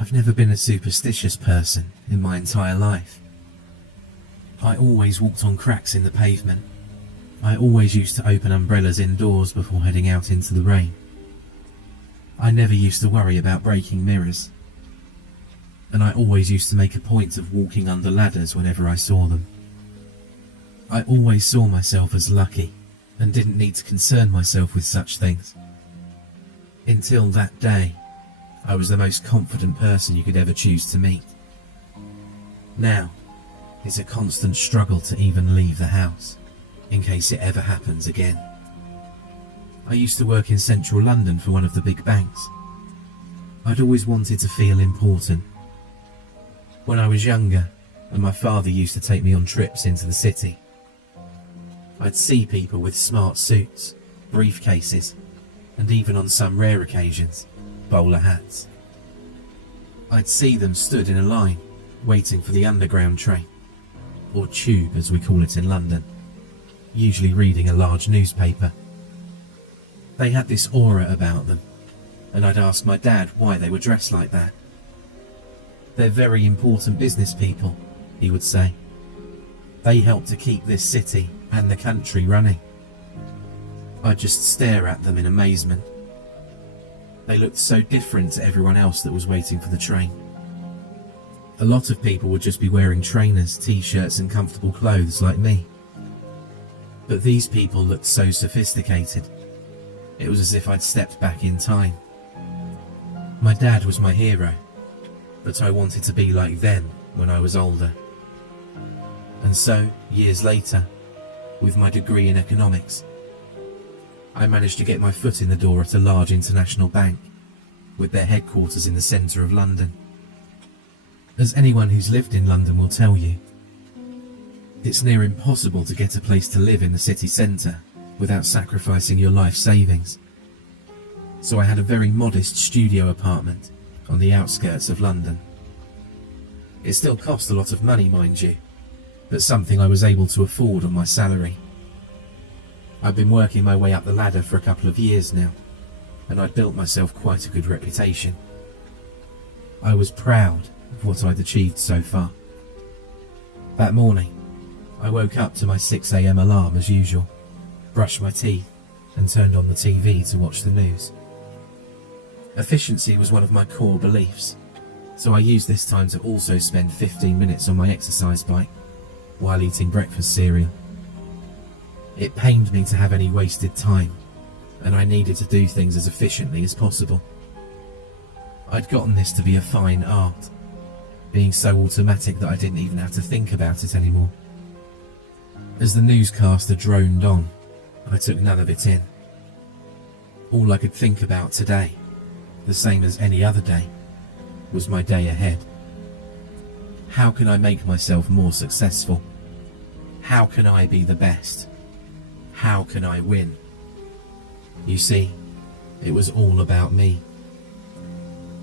I've never been a superstitious person in my entire life. I always walked on cracks in the pavement. I always used to open umbrellas indoors before heading out into the rain. I never used to worry about breaking mirrors. And I always used to make a point of walking under ladders whenever I saw them. I always saw myself as lucky and didn't need to concern myself with such things. Until that day, I was the most confident person you could ever choose to meet. Now, it's a constant struggle to even leave the house, in case it ever happens again. I used to work in central London for one of the big banks. I'd always wanted to feel important. When I was younger, and my father used to take me on trips into the city, I'd see people with smart suits, briefcases, and even on some rare occasions, bowler hats. I'd see them stood in a line, waiting for the underground train, or tube as we call it in London, usually reading a large newspaper. They had this aura about them, and I'd ask my dad why they were dressed like that. They're very important business people, he would say. They help to keep this city and the country running. I'd just stare at them in amazement. They looked so different to everyone else that was waiting for the train. A lot of people would just be wearing trainers, t-shirts and comfortable clothes like me. But these people looked so sophisticated. It was as if I'd stepped back in time. My dad was my hero, but I wanted to be like them when I was older. And so, years later, with my degree in economics, I managed to get my foot in the door at a large international bank, with their headquarters in the centre of London. As anyone who's lived in London will tell you, it's near impossible to get a place to live in the city centre without sacrificing your life savings. So I had a very modest studio apartment on the outskirts of London. It still cost a lot of money, mind you, but something I was able to afford on my salary. I've been working my way up the ladder for a couple of years now, and I'd built myself quite a good reputation. I was proud of what I'd achieved so far. That morning, I woke up to my 6 AM alarm as usual, brushed my teeth, and turned on the TV to watch the news. Efficiency was one of my core beliefs, so I used this time to also spend 15 minutes on my exercise bike while eating breakfast cereal. It pained me to have any wasted time, and I needed to do things as efficiently as possible. I'd gotten this to be a fine art, being so automatic that I didn't even have to think about it anymore. As the newscaster droned on, I took none of it in. All I could think about today, the same as any other day, was my day ahead. How can I make myself more successful? How can I be the best? How can I win? You see, it was all about me.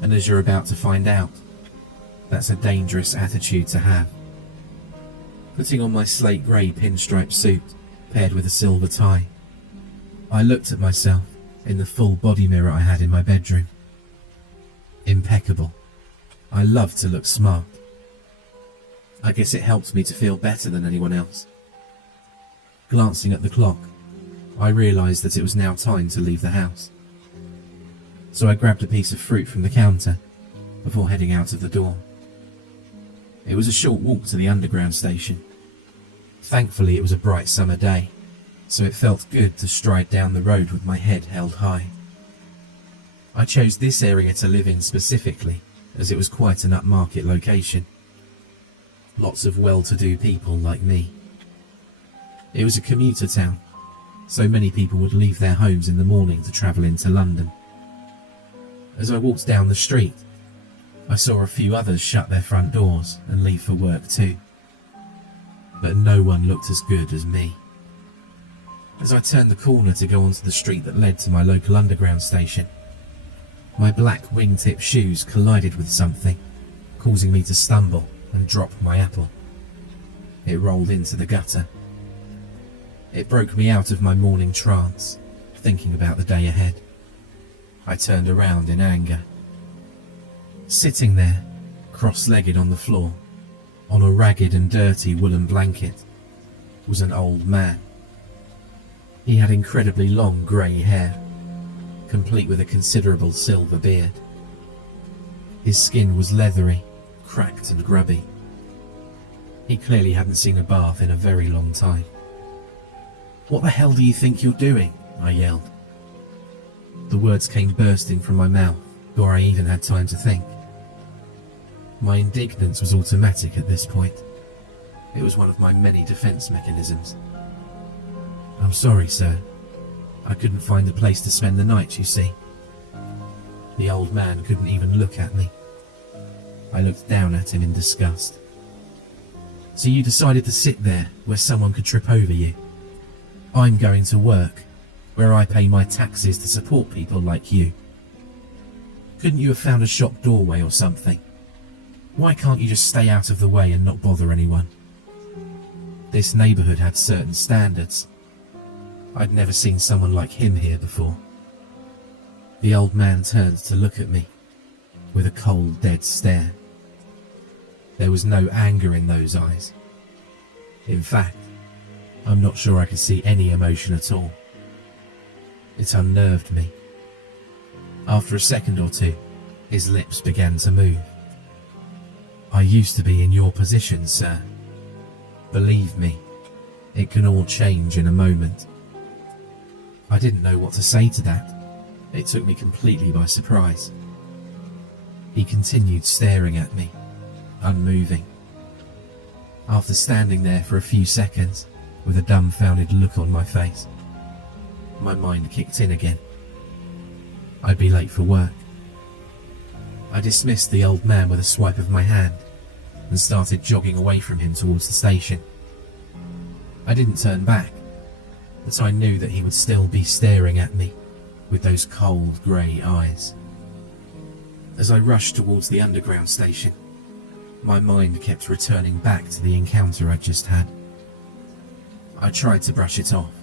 And as you're about to find out, that's a dangerous attitude to have. Putting on my slate grey pinstripe suit, paired with a silver tie, I looked at myself in the full body mirror I had in my bedroom. Impeccable. I love to look smart. I guess it helped me to feel better than anyone else. Glancing at the clock, I realised that it was now time to leave the house. So I grabbed a piece of fruit from the counter before heading out of the door. It was a short walk to the underground station. Thankfully, it was a bright summer day, so it felt good to stride down the road with my head held high. I chose this area to live in specifically as it was quite an upmarket location. Lots of well-to-do people like me. It was a commuter town, so many people would leave their homes in the morning to travel into London. As I walked down the street, I saw a few others shut their front doors and leave for work too. But no one looked as good as me. As I turned the corner to go onto the street that led to my local underground station, my black wingtip shoes collided with something, causing me to stumble and drop my apple. It rolled into the gutter. It broke me out of my morning trance, thinking about the day ahead. I turned around in anger. Sitting there, cross-legged on the floor, on a ragged and dirty woolen blanket, was an old man. He had incredibly long grey hair, complete with a considerable silver beard. His skin was leathery, cracked and grubby. He clearly hadn't seen a bath in a very long time. "What the hell do you think you're doing?" I yelled. The words came bursting from my mouth before I even had time to think. My indignance was automatic at this point. It was one of my many defense mechanisms. "I'm sorry, sir. I couldn't find a place to spend the night, you see." The old man couldn't even look at me. I looked down at him in disgust. "So you decided to sit there where someone could trip over you? I'm going to work, where I pay my taxes to support people like you. Couldn't you have found a shop doorway or something? Why can't you just stay out of the way and not bother anyone?" This neighbourhood had certain standards. I'd never seen someone like him here before. The old man turned to look at me, with a cold, dead stare. There was no anger in those eyes. In fact, I'm not sure I could see any emotion at all. It unnerved me. After a second or two, his lips began to move. "I used to be in your position, sir. Believe me, it can all change in a moment." I didn't know what to say to that. It took me completely by surprise. He continued staring at me, unmoving. After standing there for a few seconds, with a dumbfounded look on my face, my mind kicked in again. I'd be late for work. I dismissed the old man with a swipe of my hand and started jogging away from him towards the station. I didn't turn back, but I knew that he would still be staring at me with those cold grey eyes. As I rushed towards the underground station, my mind kept returning back to the encounter I'd just had. I tried to brush it off,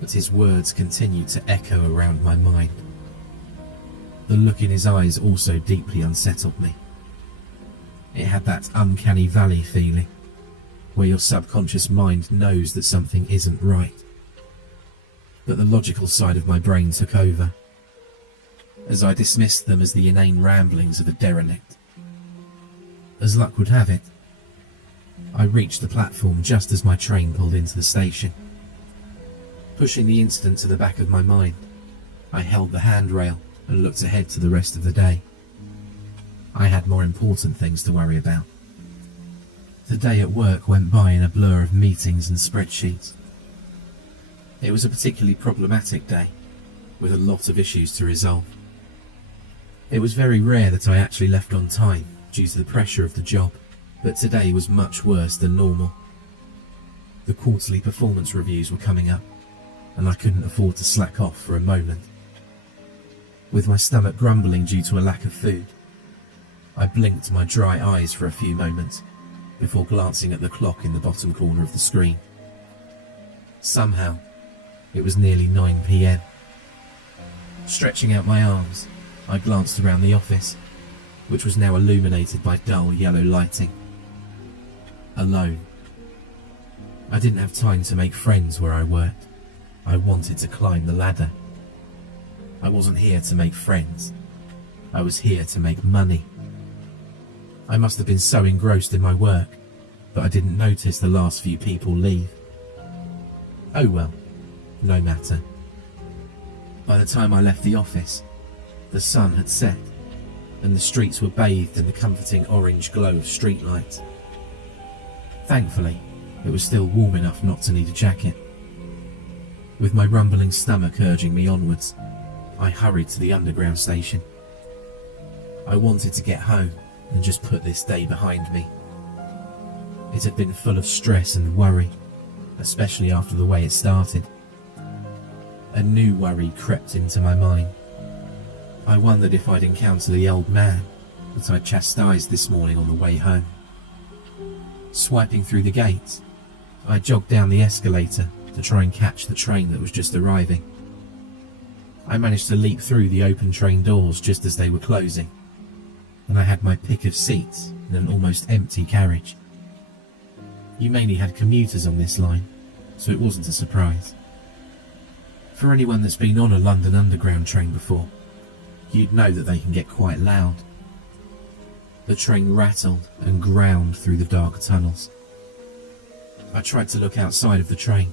but his words continued to echo around my mind. The look in his eyes also deeply unsettled me. It had that uncanny valley feeling, where your subconscious mind knows that something isn't right. But the logical side of my brain took over, as I dismissed them as the inane ramblings of a derelict. As luck would have it, I reached the platform just as my train pulled into the station. Pushing the incident to the back of my mind, I held the handrail and looked ahead to the rest of the day. I had more important things to worry about. The day at work went by in a blur of meetings and spreadsheets. It was a particularly problematic day, with a lot of issues to resolve. It was very rare that I actually left on time due to the pressure of the job, but today was much worse than normal. The quarterly performance reviews were coming up, and I couldn't afford to slack off for a moment. With my stomach grumbling due to a lack of food, I blinked my dry eyes for a few moments before glancing at the clock in the bottom corner of the screen. Somehow, it was nearly 9 p.m. Stretching out my arms, I glanced around the office, which was now illuminated by dull yellow lighting. Alone. I didn't have time to make friends where I worked. I wanted to climb the ladder. I wasn't here to make friends. I was here to make money. I must have been so engrossed in my work that I didn't notice the last few people leave. Oh well, no matter. By the time I left the office, the sun had set, and the streets were bathed in the comforting orange glow of streetlights. Thankfully, it was still warm enough not to need a jacket. With my rumbling stomach urging me onwards, I hurried to the underground station. I wanted to get home and just put this day behind me. It had been full of stress and worry, especially after the way it started. A new worry crept into my mind. I wondered if I'd encounter the old man that I'd chastised this morning on the way home. Swiping through the gates, I jogged down the escalator to try and catch the train that was just arriving. I managed to leap through the open train doors just as they were closing, and I had my pick of seats in an almost empty carriage. You mainly had commuters on this line, so it wasn't a surprise. For anyone that's been on a London Underground train before, you'd know that they can get quite loud. The train rattled and ground through the dark tunnels. I tried to look outside of the train,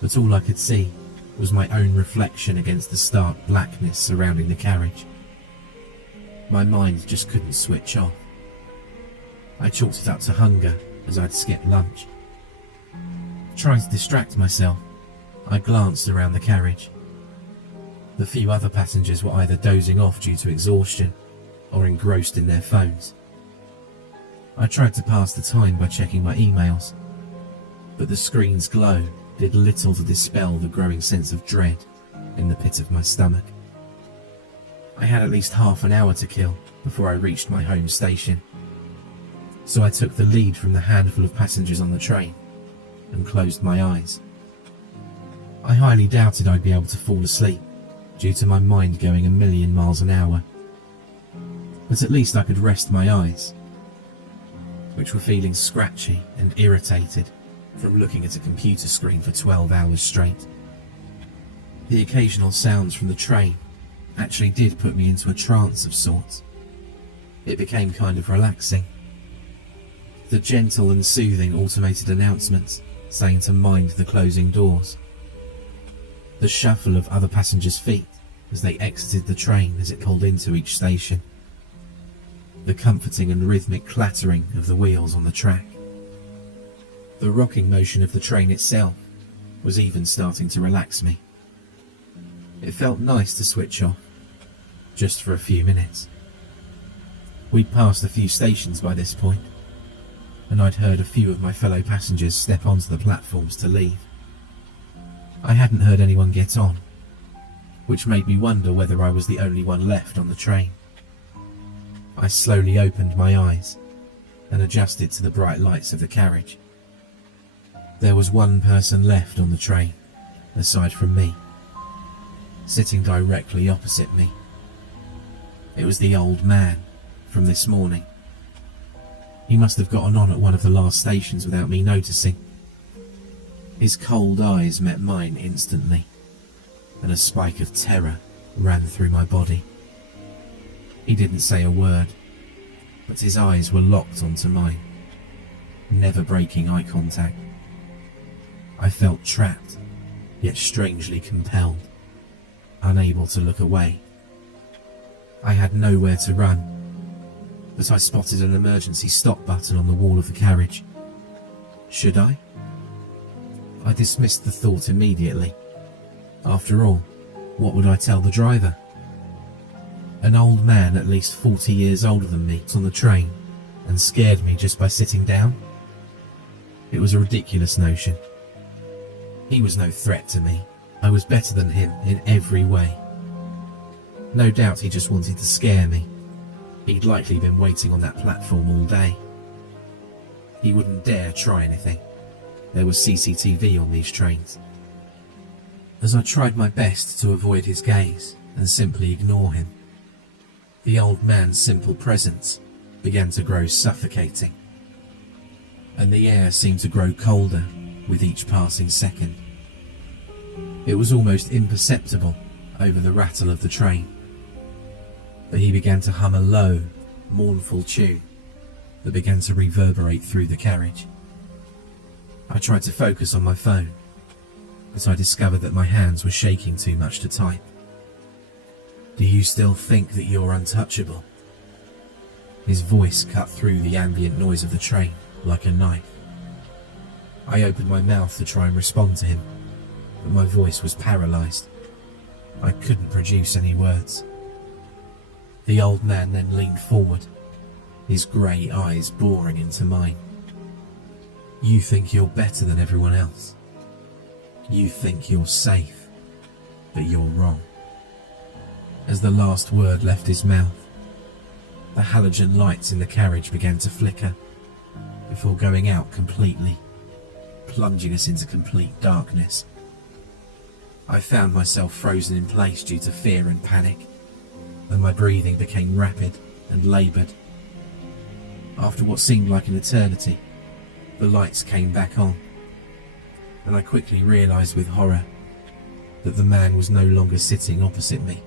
but all I could see was my own reflection against the stark blackness surrounding the carriage. My mind just couldn't switch off. I chalked it up to hunger as I'd skipped lunch. Trying to distract myself, I glanced around the carriage. The few other passengers were either dozing off due to exhaustion or engrossed in their phones. I tried to pass the time by checking my emails, but the screen's glow did little to dispel the growing sense of dread in the pit of my stomach. I had at least half an hour to kill before I reached my home station, so I took the lead from the handful of passengers on the train and closed my eyes. I highly doubted I'd be able to fall asleep due to my mind going a million miles an hour, but at least I could rest my eyes, which were feeling scratchy and irritated from looking at a computer screen for 12 hours straight. The occasional sounds from the train actually did put me into a trance of sorts. It became kind of relaxing. The gentle and soothing automated announcements saying to mind the closing doors. The shuffle of other passengers' feet as they exited the train as it pulled into each station. The comforting and rhythmic clattering of the wheels on the track. The rocking motion of the train itself was even starting to relax me. It felt nice to switch off, just for a few minutes. We'd passed a few stations by this point, and I'd heard a few of my fellow passengers step onto the platforms to leave. I hadn't heard anyone get on, which made me wonder whether I was the only one left on the train. I slowly opened my eyes and adjusted to the bright lights of the carriage. There was one person left on the train, aside from me, sitting directly opposite me. It was the old man from this morning. He must have gotten on at one of the last stations without me noticing. His cold eyes met mine instantly, and a spike of terror ran through my body. He didn't say a word, but his eyes were locked onto mine, never breaking eye contact. I felt trapped, yet strangely compelled, unable to look away. I had nowhere to run, but I spotted an emergency stop button on the wall of the carriage. Should I? I dismissed the thought immediately. After all, what would I tell the driver? An old man at least 40 years older than me was on the train and scared me just by sitting down? It was a ridiculous notion. He was no threat to me. I was better than him in every way. No doubt he just wanted to scare me. He'd likely been waiting on that platform all day. He wouldn't dare try anything. There was CCTV on these trains. As I tried my best to avoid his gaze and simply ignore him, the old man's simple presence began to grow suffocating, and the air seemed to grow colder with each passing second. It was almost imperceptible over the rattle of the train, but he began to hum a low, mournful tune that began to reverberate through the carriage. I tried to focus on my phone, but I discovered that my hands were shaking too much to type. Do you still think that you're untouchable? His voice cut through the ambient noise of the train like a knife. I opened my mouth to try and respond to him, but my voice was paralyzed. I couldn't produce any words. The old man then leaned forward, his grey eyes boring into mine. You think you're better than everyone else. You think you're safe, but you're wrong. As the last word left his mouth, the halogen lights in the carriage began to flicker before going out completely, plunging us into complete darkness. I found myself frozen in place due to fear and panic, and my breathing became rapid and laboured. After what seemed like an eternity, the lights came back on, and I quickly realised with horror that the man was no longer sitting opposite me.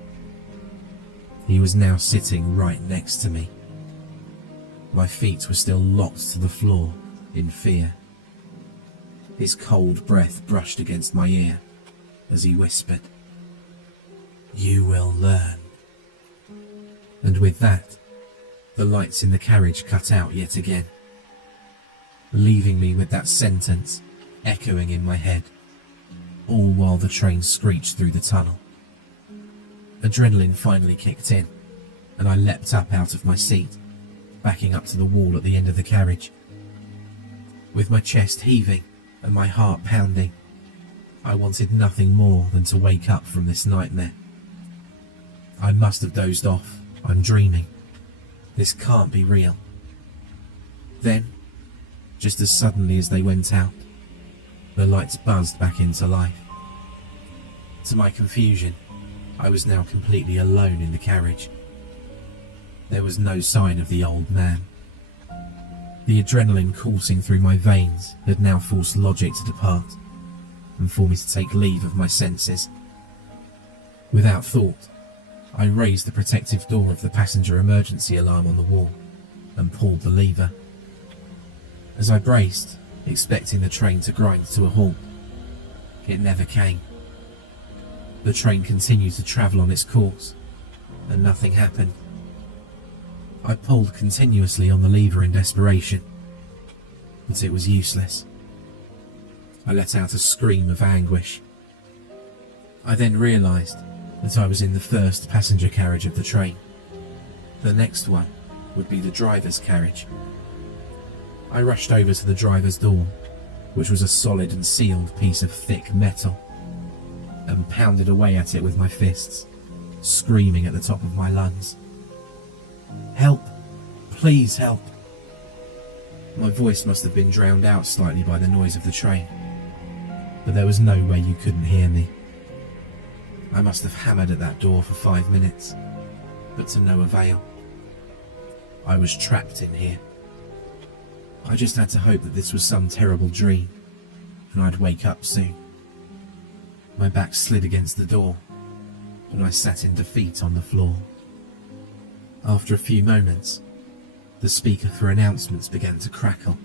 He was now sitting right next to me. My feet were still locked to the floor in fear. His cold breath brushed against my ear as he whispered, "You will learn." And with that, the lights in the carriage cut out yet again, leaving me with that sentence echoing in my head, all while the train screeched through the tunnel. Adrenaline finally kicked in, and I leapt up out of my seat, backing up to the wall at the end of the carriage. With my chest heaving and my heart pounding, I wanted nothing more than to wake up from this nightmare. I must have dozed off. I'm dreaming. This can't be real. Then, just as suddenly as they went out, the lights buzzed back into life. To my confusion, I was now completely alone in the carriage. There was no sign of the old man. The adrenaline coursing through my veins had now forced logic to depart and for me to take leave of my senses. Without thought, I raised the protective door of the passenger emergency alarm on the wall and pulled the lever. As I braced, expecting the train to grind to a halt, it never came. The train continued to travel on its course, and nothing happened. I pulled continuously on the lever in desperation, but it was useless. I let out a scream of anguish. I then realised that I was in the first passenger carriage of the train. The next one would be the driver's carriage. I rushed over to the driver's door, which was a solid and sealed piece of thick metal, and pounded away at it with my fists, screaming at the top of my lungs. "Help! Please help!" My voice must have been drowned out slightly by the noise of the train, but there was no way you couldn't hear me. I must have hammered at that door for 5 minutes, but to no avail. I was trapped in here. I just had to hope that this was some terrible dream, and I'd wake up soon. My back slid against the door, and I sat in defeat on the floor. After a few moments, the speaker for announcements began to crackle.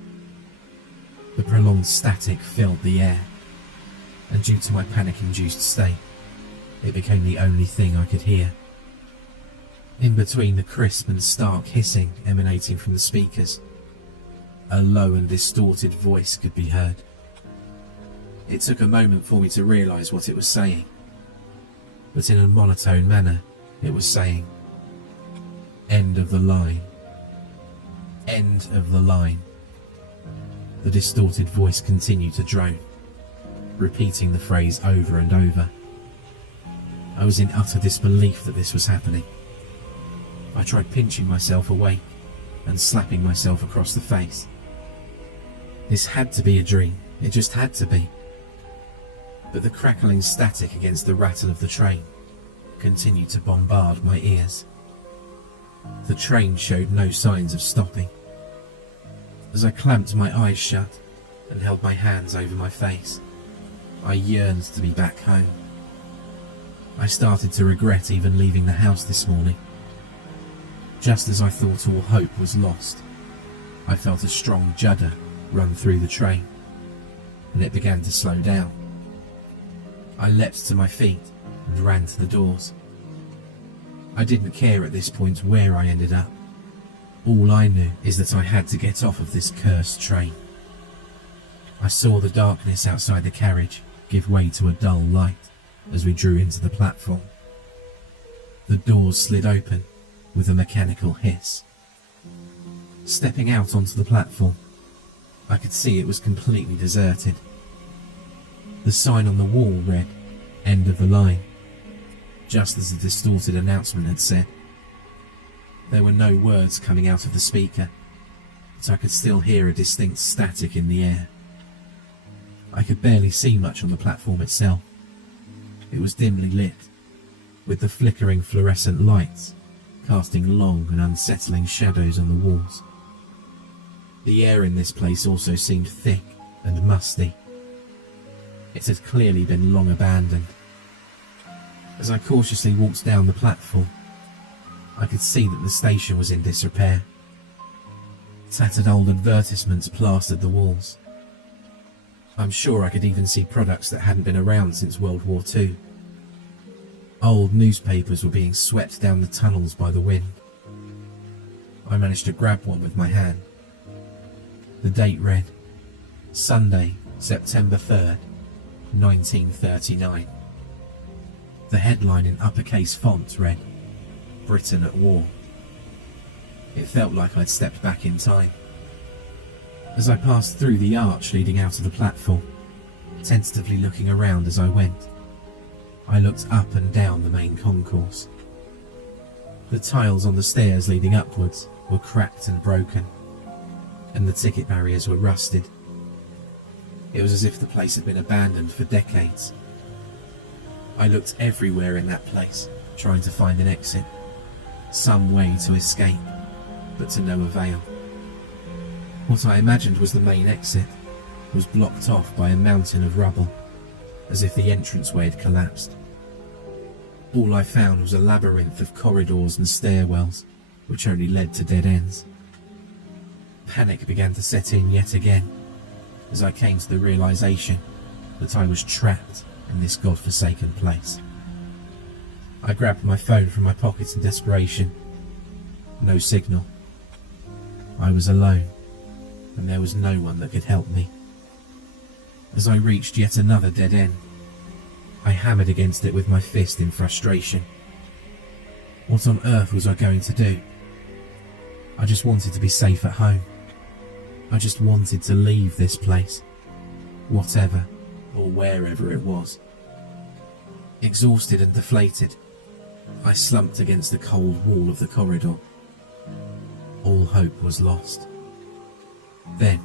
The prolonged static filled the air, and due to my panic-induced state, it became the only thing I could hear. In between the crisp and stark hissing emanating from the speakers, a low and distorted voice could be heard. It took a moment for me to realise what it was saying, but in a monotone manner, it was saying, "End of the line. End of the line." The distorted voice continued to drone, repeating the phrase over and over. I was in utter disbelief that this was happening. I tried pinching myself awake and slapping myself across the face. This had to be a dream, it just had to be. But the crackling static against the rattle of the train continued to bombard my ears. The train showed no signs of stopping. As I clamped my eyes shut and held my hands over my face, I yearned to be back home. I started to regret even leaving the house this morning. Just as I thought all hope was lost, I felt a strong judder run through the train, and it began to slow down. I leapt to my feet and ran to the doors. I didn't care at this point where I ended up. All I knew is that I had to get off of this cursed train. I saw the darkness outside the carriage give way to a dull light as we drew into the platform. The doors slid open with a mechanical hiss. Stepping out onto the platform, I could see it was completely deserted. The sign on the wall read, "End of the line," just as the distorted announcement had said. There were no words coming out of the speaker, but I could still hear a distinct static in the air. I could barely see much on the platform itself. It was dimly lit, with the flickering fluorescent lights casting long and unsettling shadows on the walls. The air in this place also seemed thick and musty. It had clearly been long abandoned. As I cautiously walked down the platform, I could see that the station was in disrepair. Tattered old advertisements plastered the walls. I'm sure I could even see products that hadn't been around since World War II. Old newspapers were being swept down the tunnels by the wind. I managed to grab one with my hand. The date read, Sunday, September 3rd, 1939. The headline in uppercase font read, Britain at War. It felt like I'd stepped back in time. As I passed through the arch leading out of the platform, tentatively looking around as I went, I looked up and down the main concourse. The tiles on the stairs leading upwards were cracked and broken, and the ticket barriers were rusted. It was as if the place had been abandoned for decades. I looked everywhere in that place, trying to find an exit, some way to escape, but to no avail. What I imagined was the main exit was blocked off by a mountain of rubble, as if the entranceway had collapsed. All I found was a labyrinth of corridors and stairwells, which only led to dead ends. Panic began to set in yet again, as I came to the realization that I was trapped in this godforsaken place. I grabbed my phone from my pocket in desperation. No signal. I was alone, and there was no one that could help me. As I reached yet another dead end, I hammered against it with my fist in frustration. What on earth was I going to do? I just wanted to be safe at home. I just wanted to leave this place, whatever or wherever it was. Exhausted and deflated, I slumped against the cold wall of the corridor. All hope was lost. Then,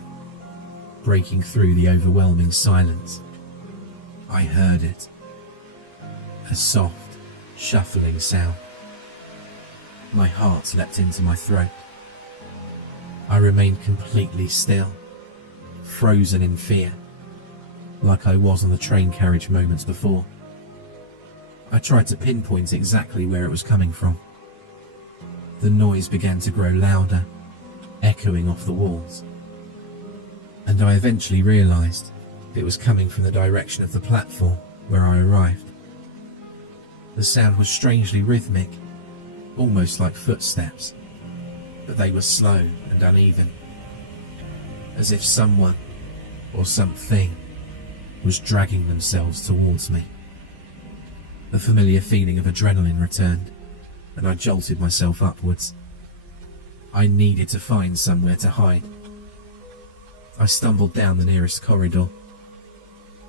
breaking through the overwhelming silence, I heard it. A soft, shuffling sound. My heart leapt into my throat. I remained completely still, frozen in fear, like I was on the train carriage moments before. I tried to pinpoint exactly where it was coming from. The noise began to grow louder, echoing off the walls, and I eventually realized it was coming from the direction of the platform where I arrived. The sound was strangely rhythmic, almost like footsteps, but they were slow and uneven, as if someone or something was dragging themselves towards me. The familiar feeling of adrenaline returned, and I jolted myself upwards. I needed to find somewhere to hide. I stumbled down the nearest corridor.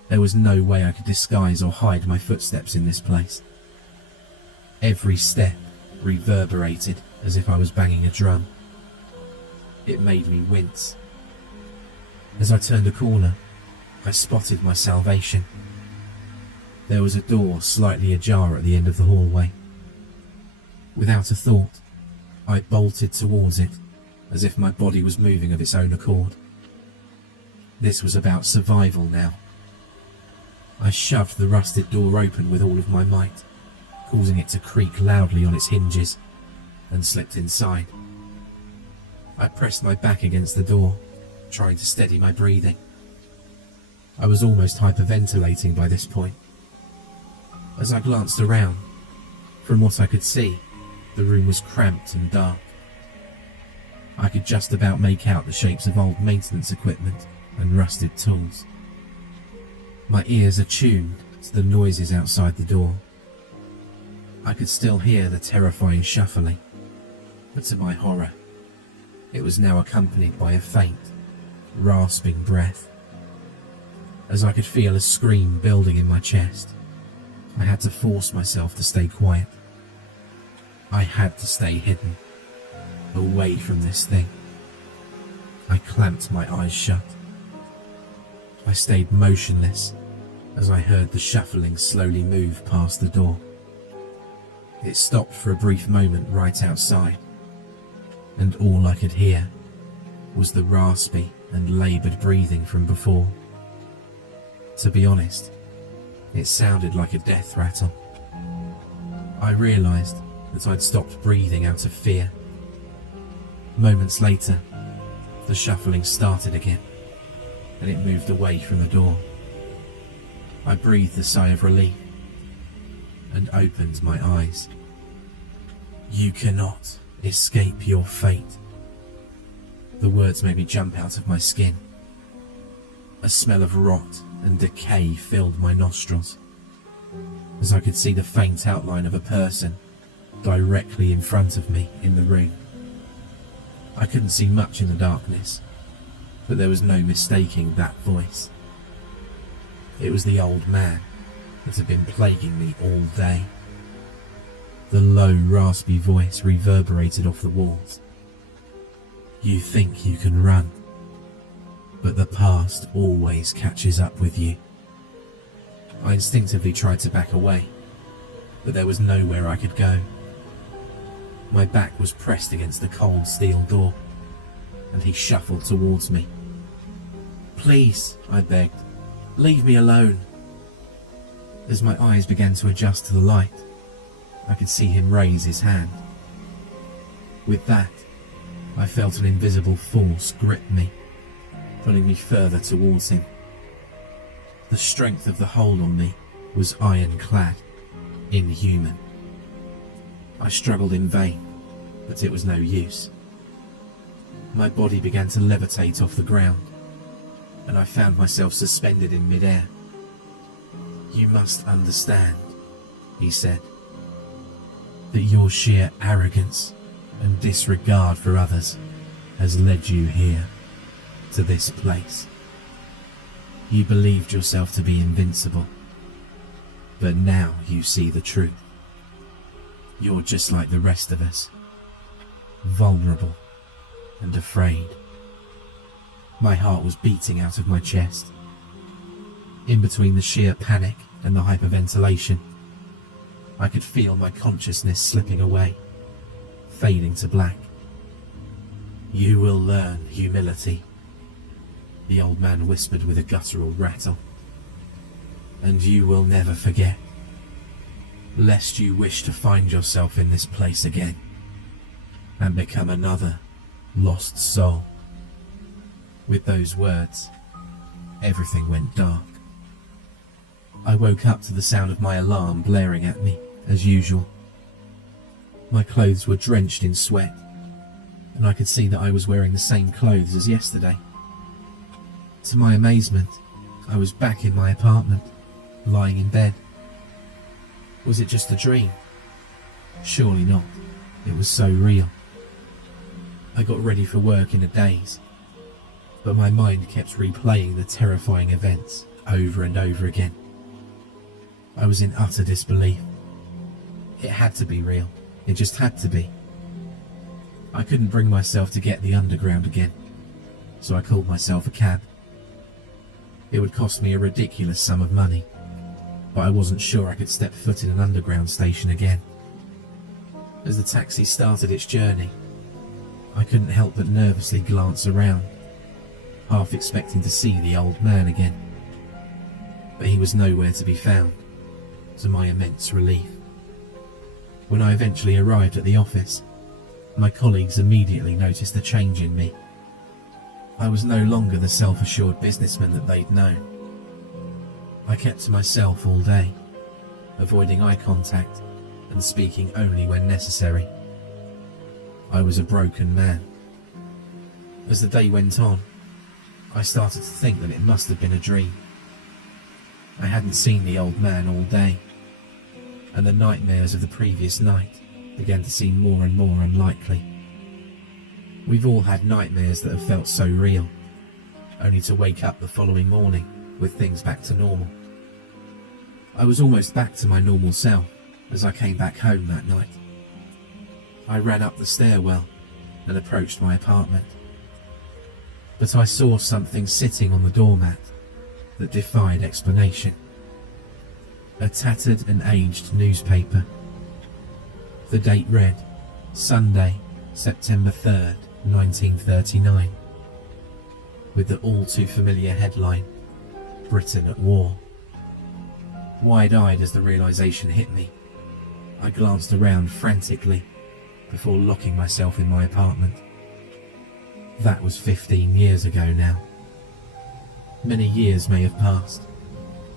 There was no way I could disguise or hide my footsteps in this place. Every step reverberated as if I was banging a drum. It made me wince. As I turned a corner, I spotted my salvation. There was a door slightly ajar at the end of the hallway. Without a thought, I bolted towards it, as if my body was moving of its own accord. This was about survival now. I shoved the rusted door open with all of my might, causing it to creak loudly on its hinges, and slipped inside. I pressed my back against the door, trying to steady my breathing. I was almost hyperventilating by this point. As I glanced around, from what I could see, the room was cramped and dark. I could just about make out the shapes of old maintenance equipment and rusted tools. My ears attuned to the noises outside the door. I could still hear the terrifying shuffling, but to my horror, it was now accompanied by a faint, rasping breath. As I could feel a scream building in my chest, I had to force myself to stay quiet. I had to stay hidden, away from this thing. I clamped my eyes shut. I stayed motionless as I heard the shuffling slowly move past the door. It stopped for a brief moment right outside, and all I could hear was the raspy and laboured breathing from before. To be honest, it sounded like a death rattle. I realised that I'd stopped breathing out of fear. Moments later, the shuffling started again, and it moved away from the door. I breathed a sigh of relief and opened my eyes. You cannot escape your fate. The words made me jump out of my skin. A smell of rot and decay filled my nostrils, as I could see the faint outline of a person directly in front of me in the room. I couldn't see much in the darkness, but there was no mistaking that voice. It was the old man that had been plaguing me all day. The low, raspy voice reverberated off the walls. You think you can run, but the past always catches up with you. I instinctively tried to back away, but there was nowhere I could go. My back was pressed against the cold steel door, and he shuffled towards me. Please, I begged, leave me alone. As my eyes began to adjust to the light, I could see him raise his hand. With that, I felt an invisible force grip me, pulling me further towards him. The strength of the hold on me was ironclad, inhuman. I struggled in vain, but it was no use. My body began to levitate off the ground, and I found myself suspended in midair. You must understand, he said, that your sheer arrogance and disregard for others has led you here, to this place. You believed yourself to be invincible, but now you see the truth. You're just like the rest of us, vulnerable and afraid. My heart was beating out of my chest. In between the sheer panic and the hyperventilation, I could feel my consciousness slipping away, fading to black. You will learn humility, the old man whispered with a guttural rattle. And you will never forget, lest you wish to find yourself in this place again and become another lost soul. With those words, everything went dark. I woke up to the sound of my alarm blaring at me, as usual. My clothes were drenched in sweat, and I could see that I was wearing the same clothes as yesterday. To my amazement, I was back in my apartment, lying in bed. Was it just a dream? Surely not. It was so real. I got ready for work in a daze, but my mind kept replaying the terrifying events over and over again. I was in utter disbelief. It had to be real. It just had to be. I couldn't bring myself to get the underground again, so I called myself a cab. It would cost me a ridiculous sum of money, but I wasn't sure I could step foot in an underground station again. As the taxi started its journey, I couldn't help but nervously glance around, half expecting to see the old man again. But he was nowhere to be found, to my immense relief. When I eventually arrived at the office, my colleagues immediately noticed a change in me. I was no longer the self-assured businessman that they'd known. I kept to myself all day, avoiding eye contact and speaking only when necessary. I was a broken man. As the day went on, I started to think that it must have been a dream. I hadn't seen the old man all day, and the nightmares of the previous night began to seem more and more unlikely. We've all had nightmares that have felt so real, only to wake up the following morning with things back to normal. I was almost back to my normal self as I came back home that night. I ran up the stairwell and approached my apartment, but I saw something sitting on the doormat that defied explanation. A tattered and aged newspaper. The date read Sunday, September 3rd, 1939, with the all too familiar headline, Britain at War. Wide-eyed as the realisation hit me, I glanced around frantically before locking myself in my apartment. That was 15 years ago now. Many years may have passed,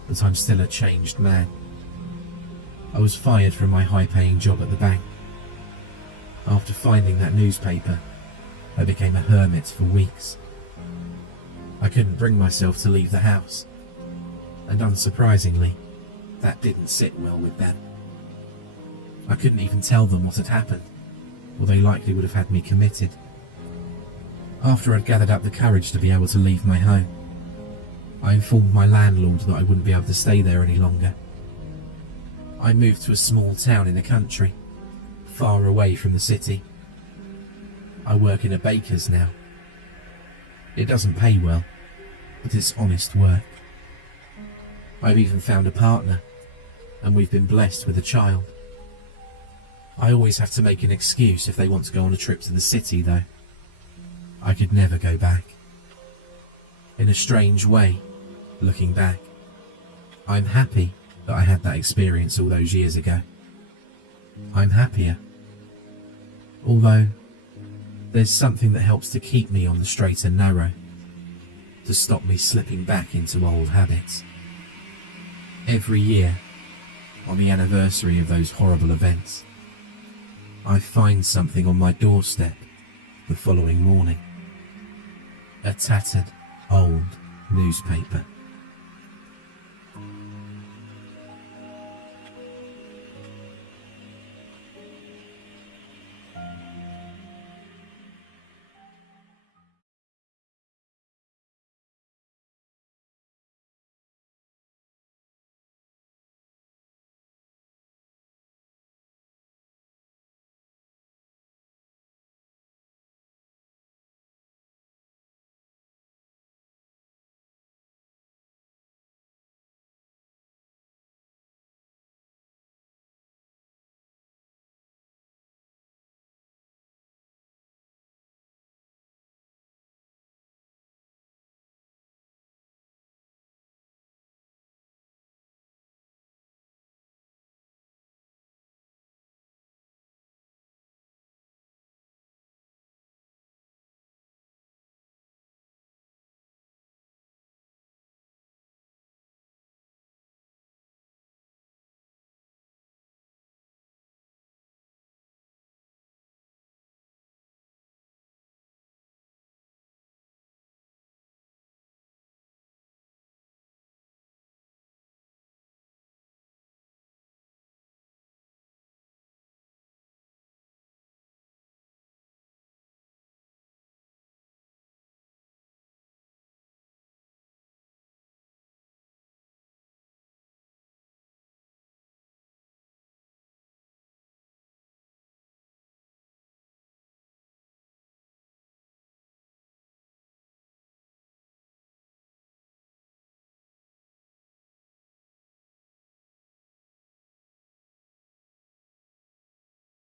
but I'm still a changed man. I was fired from my high-paying job at the bank. After finding that newspaper, I became a hermit for weeks. I couldn't bring myself to leave the house, and unsurprisingly, that didn't sit well with them. I couldn't even tell them what had happened, or they likely would have had me committed. After I'd gathered up the courage to be able to leave my home, I informed my landlord that I wouldn't be able to stay there any longer. I moved to a small town in the country, far away from the city. I work in a baker's now. It doesn't pay well, but it's honest work. I've even found a partner, and we've been blessed with a child. I always have to make an excuse if they want to go on a trip to the city, though. I could never go back. In a strange way, looking back, I'm happy that I had that experience all those years ago. I'm happier. Although, there's something that helps to keep me on the straight and narrow, to stop me slipping back into old habits. Every year, on the anniversary of those horrible events, I find something on my doorstep the following morning. A tattered, old newspaper.